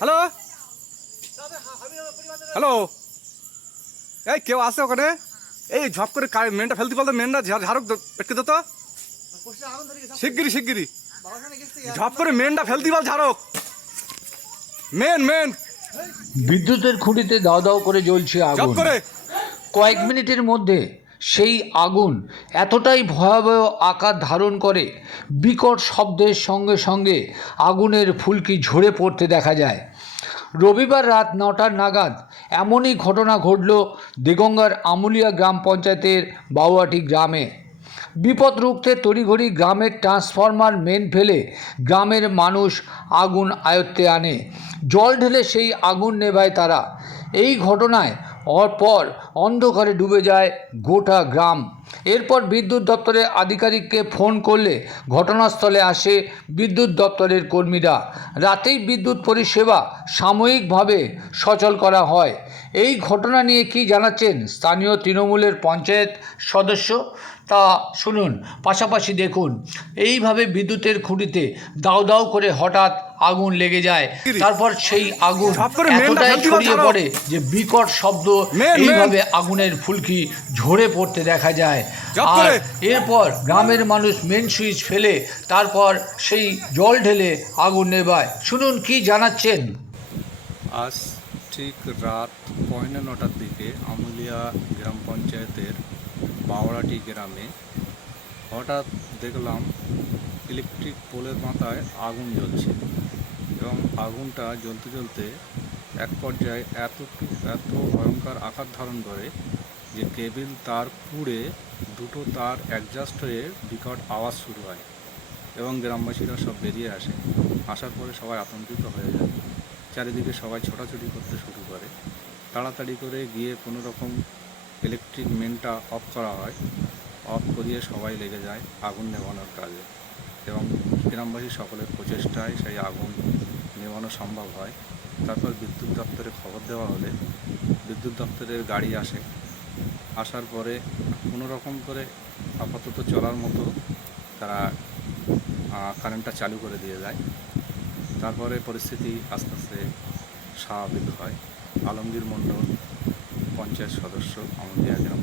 Hello? Hello? এই কেউ আছে ওখানে? এই ঝপ করে মেনটা ফেলতে বলতো মেনটা ঝাড়ুক পেটকে দিত শিগগিরি শিগগিরি ঝপ করে মেনটা ফেলতে বল ঝাড়ক। মেন মেন বিদ্যুতের খুঁটিতে দাও দাও করে জ্বলছে ঝপ আগুন। করে। কয়েক মিনিটের মধ্যে সেই আগুন এতটাই ভয়াবহ আকার ধারণ করে, বিকট শব্দের সঙ্গে সঙ্গে আগুনের ফুলকি ঝরে পড়তে দেখা যায়। রবিবার রাত নটার নাগাদ এমনই ঘটনা ঘটল দিগঙ্গার আমুলিয়া গ্রাম পঞ্চায়েতের বাউয়াটি গ্রামে। বিপদ রুখতে তড়িঘড়ি গ্রামের ট্রান্সফরমার মেন ফেলে গ্রামের মানুষ আগুন আয়ত্তে আনে। জল ঢেলে সেই আগুন নেভায় তারা। এই ঘটনায় পর অন্ধকারে ডুবে যায় গোটা গ্রাম। এরপর বিদ্যুৎ দপ্তরের আধিকারিককে ফোন করলে ঘটনাস্থলে আসে বিদ্যুৎ দপ্তরের কর্মীরা। রাতেই বিদ্যুৎ পরিষেবা সাময়িকভাবে সচল করা হয়। এই ঘটনা নিয়ে কি জানাচ্ছেন স্থানীয় তৃণমূলের পঞ্চায়েত সদস্য? তা শুনুন পাশাপাশি দেখুন এইভাবে বিদ্যুতের খুঁটিতে দাও দাও করে হঠাৎ আগুন লেগে যায়। তারপর সেই আগুন এতটাই ছড়িয়ে পড়ে যে বিকট শব্দ। এইভাবে আগুনের ফুলকি ঝরে পড়তে দেখা যায়। আর এরপর গ্রামের মানুষ মেন সুইচ ফেলে তারপর সেই জল ঢেলে আগুন নেবায় শুনুন কি জানাচ্ছেন? আজ ঠিক রাত পয়না নটার দিকে আমুলিয়া গ্রাম পঞ্চায়েতের বাওড়াটি গ্রামে হঠাৎ দেখলাম ইলেকট্রিক পোলের মাথায় আগুন জ্বলছে এবং আগুনটা জ্বলতে জ্বলতে এক পর্যায়ে এত এত ভয়ঙ্কর আকার ধারণ করে যে কেবিল তার পুড়ে দুটো তার অ্যাডজাস্ট হয়ে বিকট আওয়াজ শুরু হয় এবং গ্রামবাসীরা সব বেরিয়ে আসে। আসার পরে সবাই আতঙ্কিত হয়ে যায়। চারিদিকে সবাই ছোটাছুটি করতে শুরু করে। তাড়াতাড়ি করে গিয়ে কোনো রকম ইলেকট্রিক মেনটা অফ করা হয়। অফ করিয়ে সবাই লেগে যায় আগুন নেভানোর কাজে। এবং গ্রামবাসী সকলের প্রচেষ্টায় সেই আগুন নেভানো সম্ভব হয়। তারপর বিদ্যুৎ দপ্তরে খবর দেওয়া হলে বিদ্যুৎ দপ্তরের গাড়ি আসে। আসার পরে কোনো রকম করে আপাতত চলার মতো তারা কারেন্টটা চালু করে দিয়ে যায়। তারপরে পরিস্থিতি আস্তে আস্তে স্বাভাবিক হয়। আলমগীর মণ্ডল পঞ্চায়েত সদস্য আমাদের গ্রাম